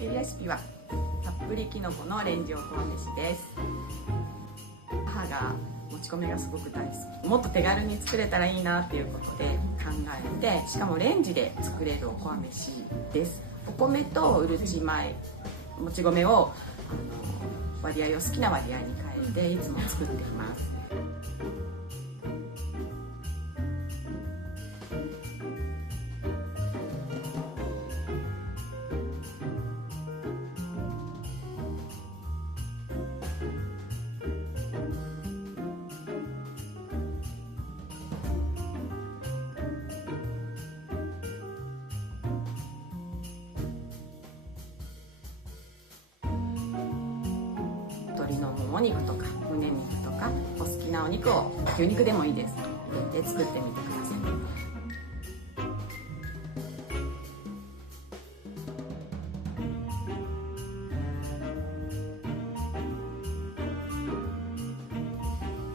けレシピはたっぷりきのこのレンジおこわ飯です。母がもち米がすごく大好き、もっと手軽に作れたらいいなっていうことで考えて、しかもレンジで作れるおこわ飯です。お米とうるち米、もち米を割合を好きな割合に変えていつも作っています。鶏のもも肉とか胸肉とかお好きなお肉を、牛肉でもいいです、入れて作ってみてください。